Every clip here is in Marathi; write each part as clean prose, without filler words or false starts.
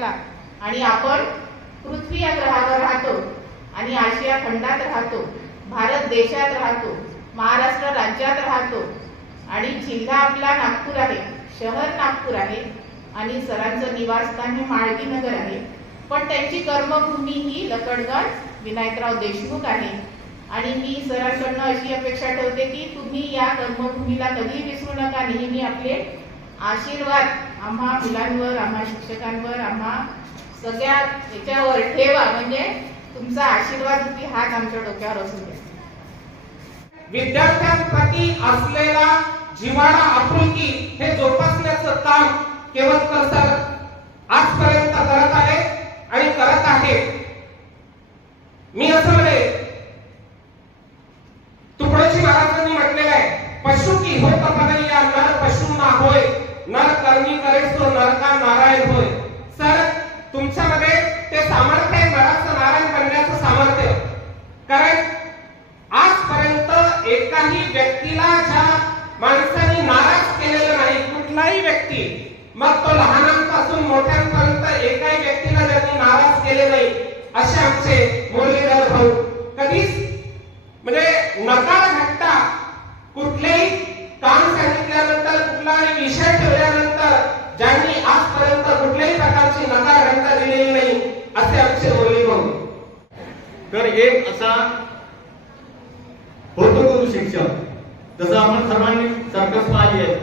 आपल्याला, आणि आपण पृथ्वी या ग्रहावर राहतो आणि आशिया खंडात राहतो, भारत देशात राहतो, महाराष्ट्र राज्यात राहतो आणि जिल्हा आपला नागपूर आहे, शहर नागपूर आहे आणि सरांचं निवासस्थान हे माळगी नगर आहे. पण त्यांची कर्मभूमी ही लकडगड विनायकराव देशमुख आहे. आणि मी सरांकडनं अशी अपेक्षा ठेवते की तुम्ही या कर्मभूमीला कधी विसरू नका. नेहमी आपले आशीर्वाद आम्हा मुलांवर, आम्हा शिक्षकांवर, आम्हा सगळ्या याच्यावर ठेवा. म्हणजे तुमचा आशीर्वाद रूपी हात आमच्या डोक्यावर असू द्या. विद्यार्थ्यांप्रती असलेला जिव्हाळा, आपुलकी हे जोपासण्याचं काम केवळकर सर आजपर्यंत करत आहे आणि करत आहे. मी असं म्हणे, तुकडोजी महाराजांनी म्हटलेलं आहे, पशु की हो तपनैया नर पशु ना होय, नर करणी करे सो नर का नारायण होय. सर तुमच्यामध्ये ते सामर्थ्य आहे, नराचं नारायण बनण्याचं सामर्थ्य. कारण आजपर्यंत एकाही व्यक्तीला ज्या माणसाने नाराज केलेलं नाही, कुठलाही व्यक्ती, मग तो लहानांपासून मोठ्यांपर्यंत एकाही व्यक्तीला ज्यांनी नाराज केले नाही, असे आमचे मुरलीधर भाऊ. कधीच म्हणजे नकार घटता कुठलेही काम सांगितल्यानंतर, कुठलाही विषय ठेवल्यानंतर ज्यांनी आजपर्यंत कुठल्याही प्रकारची नकार घटता दिलेली नाही, असे आमचे मुरली भाऊ. तर एक असा होतो गुरु शिक्षक. जसं आपण सर्वांनी सर्कस पाहिली आहे,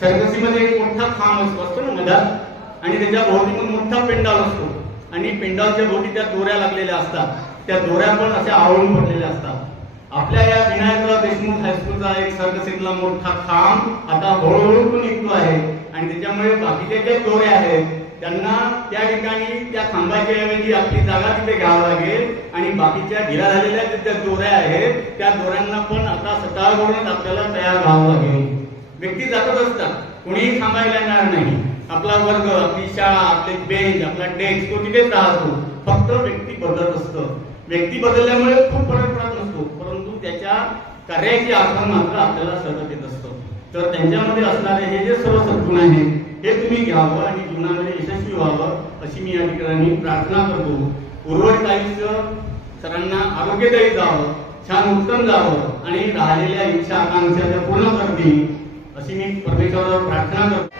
सर्कसीमध्ये एक मोठा खांब असतो ना मधात, आणि त्याच्या भोवती मोठा पेंडॉल असतो, आणि पेंडॉलच्या भोवती त्या दोऱ्या लागलेल्या असतात. त्या दोऱ्या पण अशा आवळून पडलेल्या असतात. आपल्या या विनायकराव देशमुख हायस्कूलचा एक सर्कसीतला मोठा खांब आता हळूहळू पण निघतो आहे, आणि त्याच्यामुळे बाकीच्या ज्या दोऱ्या आहेत त्यांना त्या ठिकाणी त्या खांबाच्या ऐवजी आपली जागा तिथे घ्यावं लागेल, आणि बाकीच्या ढिला झालेल्या ज्या दोऱ्या आहेत त्या दोऱ्यांना पण आता स्वतःकडूनच आपल्याला तयार व्हावं लागेल. व्यक्ती जातच असतात, कोणीही थांबायला येणार नाही. आपला वर्ग, आपली शाळा, आपले बेंच, आपला डेस्क तो तिथेच राहतो. फक्त व्यक्ती बदलत असतं. व्यक्ती बदलल्यामुळे खूप फरक पडत नसतो, परंतु त्याच्या कार्याची आठवण मात्र आपल्याला सतत येत असतो. तर त्यांच्यामध्ये असणारे हे जे सर्व सद्गुण आहेत हे तुम्ही घ्यावं आणि जीवनामध्ये यशस्वी व्हावं अशी मी या ठिकाणी प्रार्थना करतो. उर्वरित आयुष्य सरांना आरोग्यदायी जावं, छान उत्तम जावं आणि राहिलेल्या इच्छा आकांक्षा त्या पूर्ण करतील अशी मी परमेश्वरावर प्रार्थना करतो.